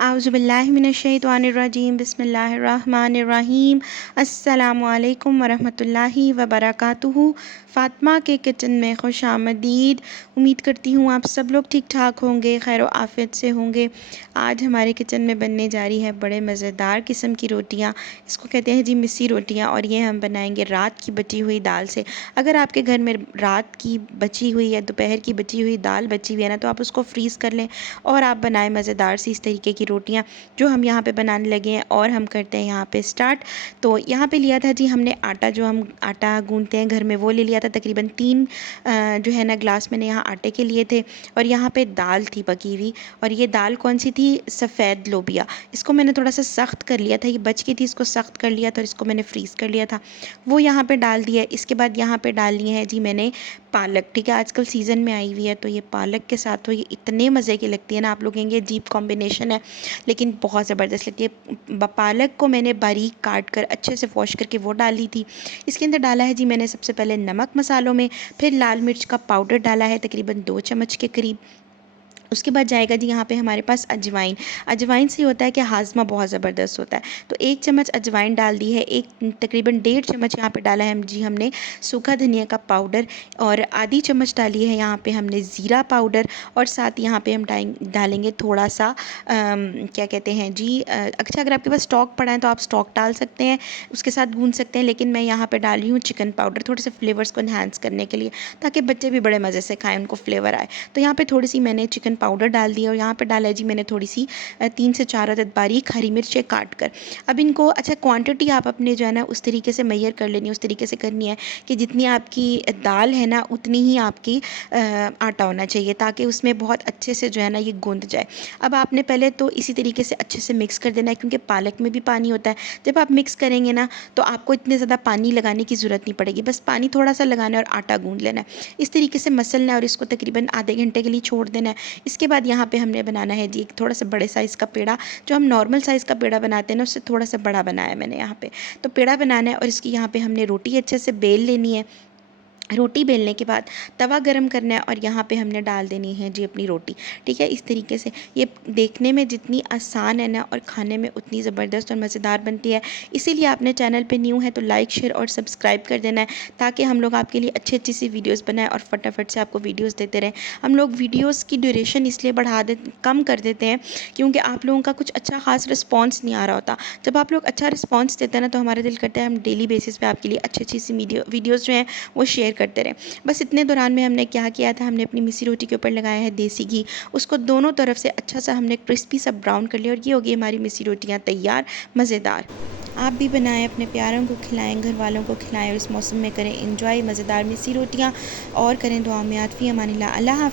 आउज़ुबिल्लाहिमिनश्शैतानिर्रजीम बिस्मिल्लाहिर्रहमानिर्रहीम अस्सलामु अलैकुम वरहमतुल्लाहि वबरकातुहू। फ़ातिमा के किचन में खुश आमदीद। उम्मीद करती हूँ आप सब लोग ठीक ठाक होंगे, खैर आफ़ियत से होंगे। आज हमारे किचन में बनने जा रही है बड़े मज़ेदार किस्म की रोटियाँ। इसको कहते हैं जी मिस्सी रोटियाँ, और ये हम बनाएंगे रात की बची हुई दाल से। अगर आपके घर में रात की बची हुई या दोपहर की बची हुई दाल बची हुई है ना, तो आप उसको फ्रीज़ कर लें और आप बनाएं मज़ेदार सी इस तरीके की रोटियाँ जो हम यहाँ पे बनाने लगे हैं। और हम करते हैं यहाँ पे स्टार्ट। तो यहाँ पे लिया था जी हमने आटा, जो हम आटा गूंथते हैं घर में, वो ले लिया था। तकरीबन 3 जो है ना ग्लास मैंने यहाँ आटे के लिए थे। और यहाँ पे दाल थी पकी हुई, और ये दाल कौन सी थी? सफ़ेद लोबिया। इसको मैंने थोड़ा सा सख्त कर लिया था, ये बच गई थी, इसको सख्त कर लिया था और इसको मैंने फ्रीज़ कर लिया था, वो यहाँ पे डाल दिया। इसके बाद यहाँ पे डाल लिए हैं जी मैंने पालक। ठीक है, आजकल सीज़न में आई हुई है, तो ये पालक के साथ तो ये इतने मज़े की लगती है ना, आप लोग कहेंगे अजीब कॉम्बिनेशन है, लेकिन बहुत ज़बरदस्त लगती है। पालक को मैंने बारीक काट कर अच्छे से वॉश करके वो डाली थी। इसके अंदर डाला है जी मैंने सबसे पहले नमक मसालों में, फिर लाल मिर्च का पाउडर डाला है तकरीबन 2 चम्मच के करीब। उसके बाद जाएगा जी यहाँ पे हमारे पास अजवाइन। अजवाइन से होता है कि हाजमा बहुत ज़बरदस्त होता है, तो 1 चम्मच अजवाइन डाल दी है। एक तकरीबन 1.5 चम्मच यहाँ पे डाला है जी हमने सूखा धनिया का पाउडर, और आधी चम्मच डाली है यहाँ पे हमने ज़ीरा पाउडर, और साथ यहाँ पे हम डालेंगे थोड़ा सा क्या कहते हैं जी अच्छा, अगर आपके पास स्टॉक पड़ा है तो आप स्टॉक डाल सकते हैं, उसके साथ गूंद सकते हैं, लेकिन मैं यहाँ पे डाल रही हूँ चिकन पाउडर, थोड़े से फ्लेवर्स को इन्हांस करने के लिए, ताकि बच्चे भी बड़े मज़े से खाएँ, उनको फ्लेवर आए। तो यहाँ पे थोड़ी सी मैंने चिकन पाउडर डाल दिया, और यहाँ पे डाला है जी मैंने थोड़ी सी 3 से 4 अदद बारीक हरी मिर्चें काट कर। अब इनको अच्छा क्वांटिटी आप अपने जो है ना उस तरीके से मैयर कर लेनी है, उस तरीके से करनी है कि जितनी आपकी दाल है ना उतनी ही आपकी आटा होना चाहिए, ताकि उसमें बहुत अच्छे से जो है ना ये गूंद जाए। अब आपने पहले तो इसी तरीके से अच्छे से मिक्स कर देना है, क्योंकि पालक में भी पानी होता है। जब आप मिक्स करेंगे ना तो आपको इतने ज़्यादा पानी लगाने की ज़रूरत नहीं पड़ेगी, बस पानी थोड़ा सा लगाना है और आटा गूंद लेना है। इस तरीके से मसलना है और इसको तकरीबन आधे घंटे के लिए छोड़ देना है। इसके बाद यहाँ पे हमने बनाना है जी एक थोड़ा सा बड़े साइज़ का पेड़ा। जो हम नॉर्मल साइज़ का पेड़ा बनाते हैं ना, उससे थोड़ा सा बड़ा बनाया मैंने यहाँ पे। तो पेड़ा बनाना है, और इसकी यहाँ पे हमने रोटी अच्छे से बेल लेनी है। रोटी बेलने के बाद तवा गरम करना है, और यहाँ पे हमने डाल देनी है जी अपनी रोटी। ठीक है, इस तरीके से ये देखने में जितनी आसान है ना, और खाने में उतनी ज़बरदस्त और मज़ेदार बनती है। इसीलिए आपने चैनल पे न्यू है तो लाइक शेयर और सब्सक्राइब कर देना है, ताकि हम लोग आपके लिए अच्छी अच्छी सी वीडियोज़ बनाएं और फटाफट से आपको वीडियोज़ देते रहें। हम लोग वीडियोज़ की ड्यूरेशन इसलिए कम कर देते हैं क्योंकि आप लोगों का कुछ अच्छा खास रिस्पॉन्स नहीं आ रहा होता। जब आप लोग अच्छा रिस्पॉन्स देते हैं ना, तो हमारा दिल करता है हम डेली बेसिस पे आपके लिए अच्छी अच्छी सी वीडियोज़ जो हैं वो शेयर करते रहें। बस इतने दौरान में हमने क्या किया था, हमने अपनी मिस्सी रोटी के ऊपर लगाया है देसी घी। उसको दोनों तरफ से अच्छा सा हमने क्रिस्पी सा ब्राउन कर लिया, और ये हो गई हमारी मिस्सी रोटियाँ तैयार, मज़ेदार। आप भी बनाएं, अपने प्यारों को खिलाएं, घर वालों को खिलाएं, और इस मौसम में करें एंजॉय मज़ेदार मिस्सी रोटियाँ, और करें दुआ में याद। फ़ी अमानिल्लाह। अल्लाह हाफ़िज़।